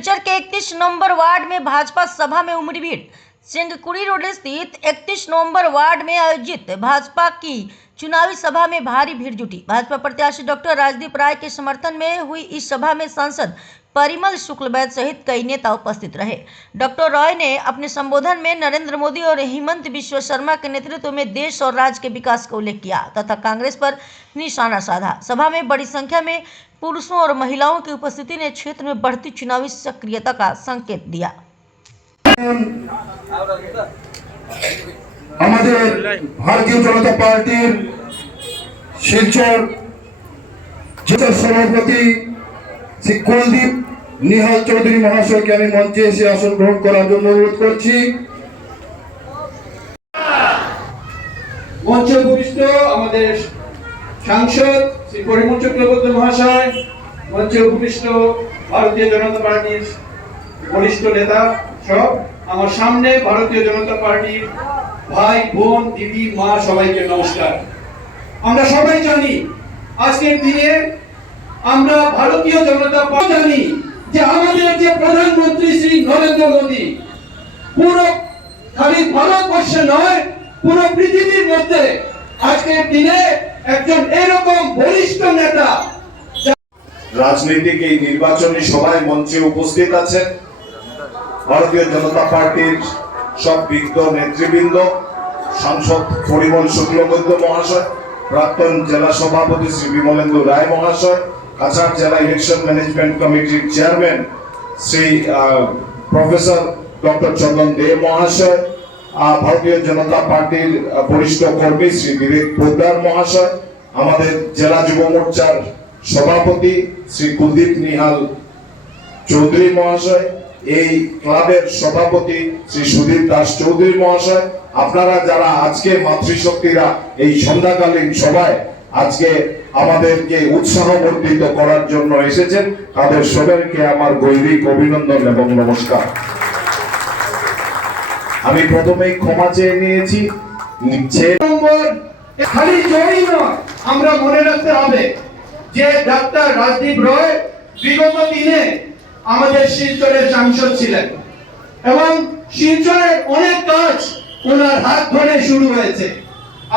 सिलचर के 31 number ward में भाजपा सभा में उमड़ी भीड़। सिंहकुड़ी रोड स्थित 31 नंबर वार्ड में आयोजित भाजपा की चुनावी सभा में भारी भीड़ जुटी। भाजपा प्रत्याशी डॉक्टर राजदीप राय के समर्थन में हुई इस सभा में सांसद परिमल शुक्लबैद्य सहित कई नेता उपस्थित रहे। डॉक्टर रॉय ने अपने संबोधन में नरेंद्र मोदी और हेमंत बिश्व शर्मा के नेतृत्व में देश और राज्य के विकास का उल्लेख किया तथा कांग्रेस पर निशाना साधा। सभा में बड़ी संख्या में पुरुषों और महिलाओं की उपस्थिति ने क्षेत्र में बढ़ती चुनावी सक्रियता का संकेत दिया। भारतीय जनता पार्टी शिलचर जिला सभापति श्री कुलदीप निहाल चौधरी महाशय के मंचे से आसन ग्रहण करार जन्य अनुरोध करছি। मंचे उपविष्ट आमादेर सांसद श्री परिमल शुक्लबैद्य महाशय, मंचे उपविष्ट भारतीय जनता पार्टीर वरिष्ठ नेता सब आमार सामने भारतीय जनता पार्टीर भाई बोन दिदी मा सबाइके नमस्कार। আমরা সবাই জানি আজকের দিনে আমরা ভারতীয় জনতা পার্টি জানি যে আমাদের যে প্রধানমন্ত্রী শ্রী নরেন্দ্র মোদি পুরো খালি ভারতবর্ষে নয় পুরো পৃথিবীর মধ্যে আজকের দিনে একজন এরকম বলিষ্ঠ নেতা রাজনৈতিক এই নির্বাচনী সভায় মঞ্চে উপস্থিত আছেন ভারতীয় জনতা পার্টির সব বিজ্ঞ নেতৃবৃন্দ, সাংসদ পরিমল শুক্লবৈদ্য মহাশয়, প্রাক্তন জেলা সভাপতি শ্রী বিমলেন্দু রায় মহাশয়, কাছাড় জেলা ইলেকশন ম্যানেজমেন্ট কমিটির চেয়ারম্যান শ্রী প্রফেসর ডক্টর চন্দন দে মহাশয়, ভারতীয় জনতা পার্টির বরিষ্ঠ কর্মী শ্রী বিবেক পোদ্দার মহাশয়, আমাদের জেলা যুব মোর্চার সভাপতি শ্রী কুলদীপ নিহাল চৌধুরী মহাশয়, এই ক্লাবের সভাপতি শ্রী সুদীপ দাস চৌধুরী মহাশয়, আপনারা যারা আজকে মাতৃশক্তিরা এই সন্ধ্যাকালীন সভায় আজকে আমাদেরকে উৎসাহবর্ধিত করার জন্য এসেছেন, তাদের সবাইকে আমার গৈরিক অভিনন্দন এবং নমস্কার। আমি প্রথমেই ক্ষমা চেয়ে নিয়েছি। খালি জয়ই নয়, আমরা মনে রাখতে হবে যে ডাক্তার রাজদীপ রায় বিগত দিনে আমাদের শিলচরের সাংসদ ছিলেন এবং শিলচরের অনেক কাজ ওনার হাত ধরে শুরু হয়েছে।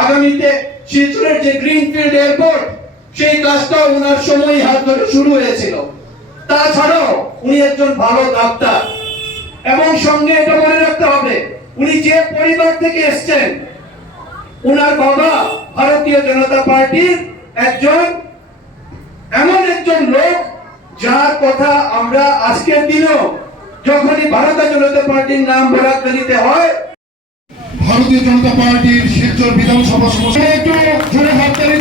আগামীতে শিলচরের যে গ্রিনফিল্ড এয়ারপোর্ট সেই কাজটা ওনার সময় হাত ধরে শুরু হয়েছিল। তাছাড়াও উনি একজন ভালো ডাক্তার এবং সঙ্গে এটা মনে রাখতে হবে উনি যে পরিবার থেকে এসেছেন ওনার বাবা ভারতীয় জনতা পার্টির একজন এমন একজন লোক যার কথা আমরা আজকের দিনেও যখনই ভারতীয় জনতা পার্টির নাম বরাদ্দলিতে হয় ভারতীয় জনতা পার্টির শিলচর বিধানসভা সমষ্টি একটু জোরে হাততালি